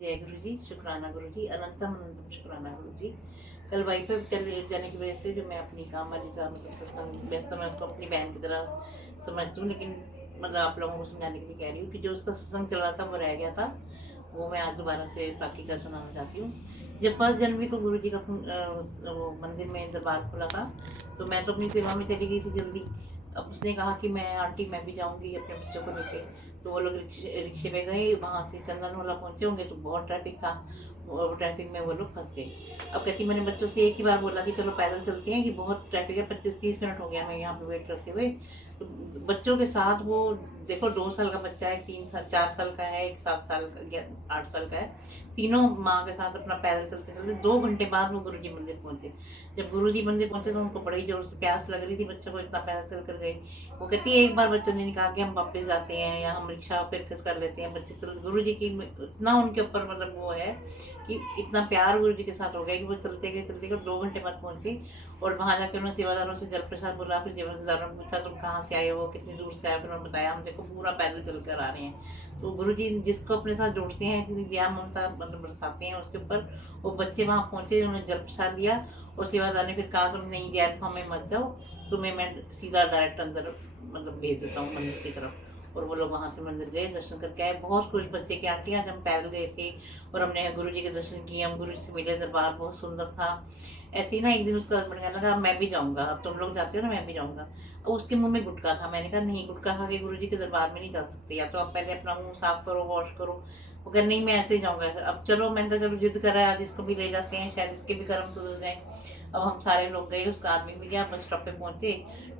जय गुरु जी, शुक्राना गुरु जी, अनंतम अनंतम शुक्राना गुरु जी। कल वाईफाई चले जाने की वजह से जो मैं अपनी काम वाली का मतलब सत्संग व्यस्त, मैं उसको अपनी बहन की तरह समझती हूँ, लेकिन मतलब आप लोगों को समझाने के लिए कह रही हूँ कि जो उसका सत्संग चल रहा था वो रह गया था, वो मैं आज दोबारा से बाकी का सुनाना चाहती हूँ। जब 1 जनवरी को गुरु जी का वो मंदिर में दरबार खुला था, तो मैं तो अपनी सेवा में चली गई थी जल्दी। अब उसने कहा कि मैं आंटी मैं भी जाऊँगी अपने बच्चों को लेके। तो वो लोग रिक्शे पे गए, वहाँ से चंदनवाला पहुँचे होंगे तो बहुत ट्रैफिक था, और ट्रैफिक में वो लोग फंस गए। अब कहती मैंने बच्चों से एक ही बार बोला कि चलो पैदल चलते हैं कि बहुत ट्रैफिक है, 25-30 मिनट हो गया मैं यहाँ पे वेट करते हुए। तो बच्चों के साथ वो देखो 2 साल का बच्चा है, 3 साल 4 साल का है, एक 7 साल का 8 साल का है, तीनों माँ के साथ अपना पैदल चलते चलते 2 घंटे बाद वो गुरुजी मंदिर पहुँचे। जब गुरुजी मंदिर पहुँचे तो उनको बड़ी जोर से प्यास लग रही थी, बच्चों को इतना पैदल चल कर गए। वो कहती है एक बार बच्चों ने कहा कि हम वापस जाते हैं या हम रिक्शा फिर किस कर लेते हैं, बच्चे चल गुरु जी की इतना उनके ऊपर मतलब वो है कि इतना प्यार गुरु जी के साथ हो गया कि वो चलते गए 2 घंटे बाद पहुंची। और वहाँ जाकर उन्होंने सेवादारों से जल प्रसाद बोला, फिर सेवादारों ने पूछा तुम कहाँ से आए हो, कितनी दूर से आए, फिर उन्होंने बताया हम देखो पूरा पैदल चल कर आ रहे हैं। तो गुरु जी जिसको अपने साथ जोड़ते हैं, इतनी दया ममता मतलब बरसाते हैं उसके ऊपर। वो बच्चे वहाँ पहुँचे, उन्होंने जल प्रसाद लिया, और सेवादार ने फिर कहा तुम नहीं जैल में मत जाओ, तुम्हें मैं सीधा डायरेक्ट अंदर मतलब भेज देता हूँ मंदिर की तरफ। और वो लोग वहाँ से मंदिर गए, दर्शन करके आए। बहुत खुश बच्चे की आंटी आज हम पैदल गए थे और हमने गुरु जी के दर्शन किए, हम गुरु जी से मिले, दरबार बहुत सुंदर था। ऐसे ही ना एक दिन उसका हस्बैंड कहने लगा मैं भी जाऊँगा, अब तुम लोग जाते हो ना मैं भी जाऊँगा। और उसके मुंह में गुटखा था, मैंने कहा नहीं गुटखा खा के गुरु जी के दरबार में नहीं जा सकते, या तो आप पहले अपना मुँह साफ करो, वॉश करो। वो कह नहीं मैं ऐसे ही जाऊँगा। अब चलो मैंने कहा चलो जिद करा है आज इसको भी ले जाते हैं, शायद इसके भी कर्म सुधर जाए। अब हम सारे लोग गए, उसका आदमी भी गया, बस स्टॉप पे पहुँचे।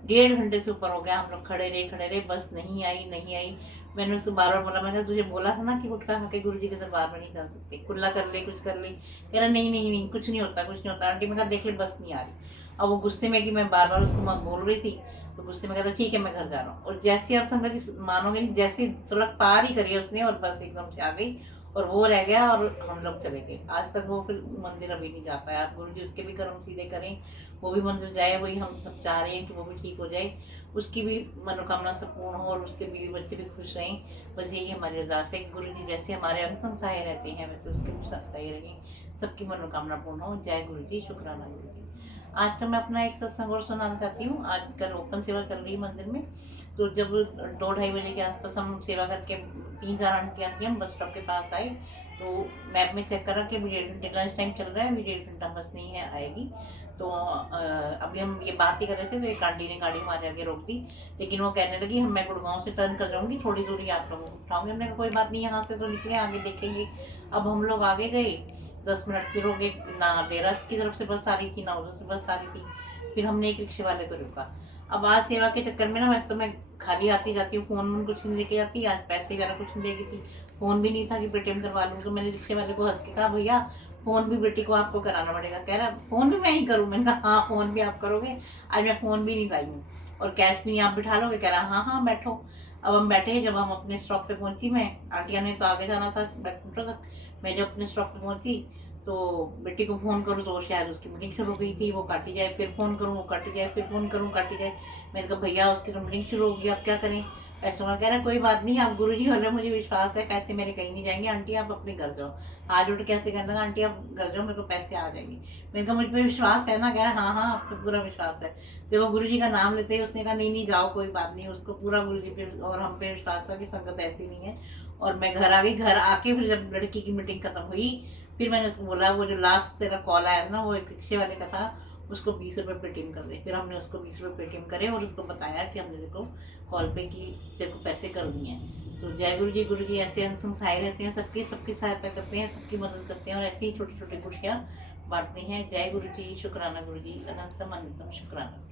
1.5 घंटे से ऊपर हो गया, हम लोग खड़े रहे, बस नहीं आई नहीं आई। मैंने उसको बार बार बोला, मैंने तुझे बोला था ना कि गुटखा खा के गुरु जी के दरबार में नहीं जा सकते, कुल्ला कर ले कुछ कर ले। कह रहा नहीं नहीं नहीं कुछ नहीं होता कुछ नहीं होता। आंटी मैं कहा देख ले बस नहीं आ रही। अब वो गुस्से में कि मैं बार बार उसको बोल रही थी, तो गुस्से में कहता ठीक है मैं घर जा रहा हूँ। और जैसे आप संगत जी मानोगे नहीं, जैसे सड़क पार ही करी उसने और बस एकदम से आ गई, और वो रह गया और हम लोग चले गए। आज तक वो फिर मंदिर अभी नहीं जा पाया। गुरु जी उसके भी कर्म सीधे करें, वो भी मंदिर जाए, वही हम सब चाह रहे हैं कि वो भी ठीक हो जाए, उसकी भी मनोकामना सब पूर्ण हो और उसके बीवी बच्चे भी खुश रहें। बस यही हमारी अरदास है कि गुरु जी जैसे हमारे अंग संग सहाय रहते हैं वैसे उसके भी साथ सहाय रहें, सबकी मनोकामना पूर्ण हो। जय गुरु जी, शुक्राना गुरु जी। आज का मैं अपना एक सत्संग और सुनाना चाहती हूँ। आज कल ओपन सेवा चल रही है मंदिर में, तो जब 2-2:30 बजे के आसपास हम सेवा करके 3-4 आंटियाँ थी, हम बस स्टॉप के पास आए, तो मैप में चेक करा कि अभी 1.5 घंटे लंच टाइम चल रहा है, अभी 1.5 घंटा बस नहीं है आएगी। तो अभी हम ये बात ही कर रहे थे तो एक आंटी ने गाड़ी हमारे आगे रोक दी, लेकिन वो कहने लगी हम मैं गुड़गांव से टर्न कर जाऊँगी, थोड़ी दूरी आप लोगों को उठाऊँगी। हमने कहा कोई बात नहीं, यहाँ से तो निकले आगे देखेंगे। अब हम लोग आगे गए, 10 मिनट फिर हो गए, ना डेरास की तरफ से बस आ रही थी ना उधर से बस आ रही थी। फिर हमने एक रिक्शे वाले को रोका। अब आज सेवा के चक्कर में ना वैसे तो मैं खाली आती जाती हूँ, फ़ोन वोन कुछ नहीं लेके जाती, आज पैसे वगैरह कुछ नहीं लेगी थी, फ़ोन भी नहीं था कि पेटीएम करवा लूँ। तो मैंने रिक्शे वाले को हंस के कहा भैया फ़ोन भी बेटी को आपको कराना पड़ेगा। कह रहा फ़ोन भी मैं ही करूँ। मैंने कहा हाँ फ़ोन भी आप करोगे, आज मैं फ़ोन भी नहीं लाई हूँ, और कैश भी नहीं आप बिठा लोगे। कह रहा हाँ हाँ बैठो। अब हम बैठे, जब हम अपने स्टॉप पे पहुंची, मैं आंटिया ने तो आगे जाना था बैडमिंटन तक, मैं जब अपने स्टॉप पे पहुंची तो बेटी को फ़ोन करूँ तो शायद उसकी मीटिंग शुरू हो गई थी, वो काटी जाए, फिर फ़ोन करूँ वो काटी जाए, फिर फ़ोन करूँ काटी जाए। मैंने कहा भैया उसकी तो मीटिंग शुरू होगी, अब क्या करें। पैसों का कह रहा कोई बात नहीं, आप गुरु जी हो रहे, मुझे विश्वास है पैसे मेरे कहीं नहीं जाएंगे, आंटी आप अपने घर जाओ। हाथ जोड़ कैसे कहता था आंटी आप घर जाओ, मेरे को पैसे आ जाएंगे। मैंने कहा मुझ पर विश्वास है ना। कह रहा हाँ हाँ आपको पूरा विश्वास है। देखो गुरु जी का नाम लेते ही उसने कहा नहीं नहीं जाओ कोई बात नहीं, उसको पूरा गुरु जी पे और हम पे विश्वास था कि संगत ऐसी नहीं है। और मैं घर आ गई, घर आके फिर जब लड़की की मीटिंग खत्म हुई, फिर मैंने उसको बोला वो जो लास्ट तेरा कॉल आया ना वो एक रिक्शे वाले का था, उसको 20 रुपये पेटीएम कर दे। फिर हमने उसको 20 रुपये पेटीएम करे और उसको बताया कि हमने देखो कॉल पे कि तेरे को पैसे कर दिए हैं। तो जय गुरु जी ऐसे अंग सहाय रहते हैं, सबकी सहायता करते हैं, सबकी मदद करते हैं, और ऐसे ही छोटी छोटी खुशियाँ बांटते हैं। जय गुरु जी, शुक्राना गुरु जी, अनंतम अनंतम शुक्राना।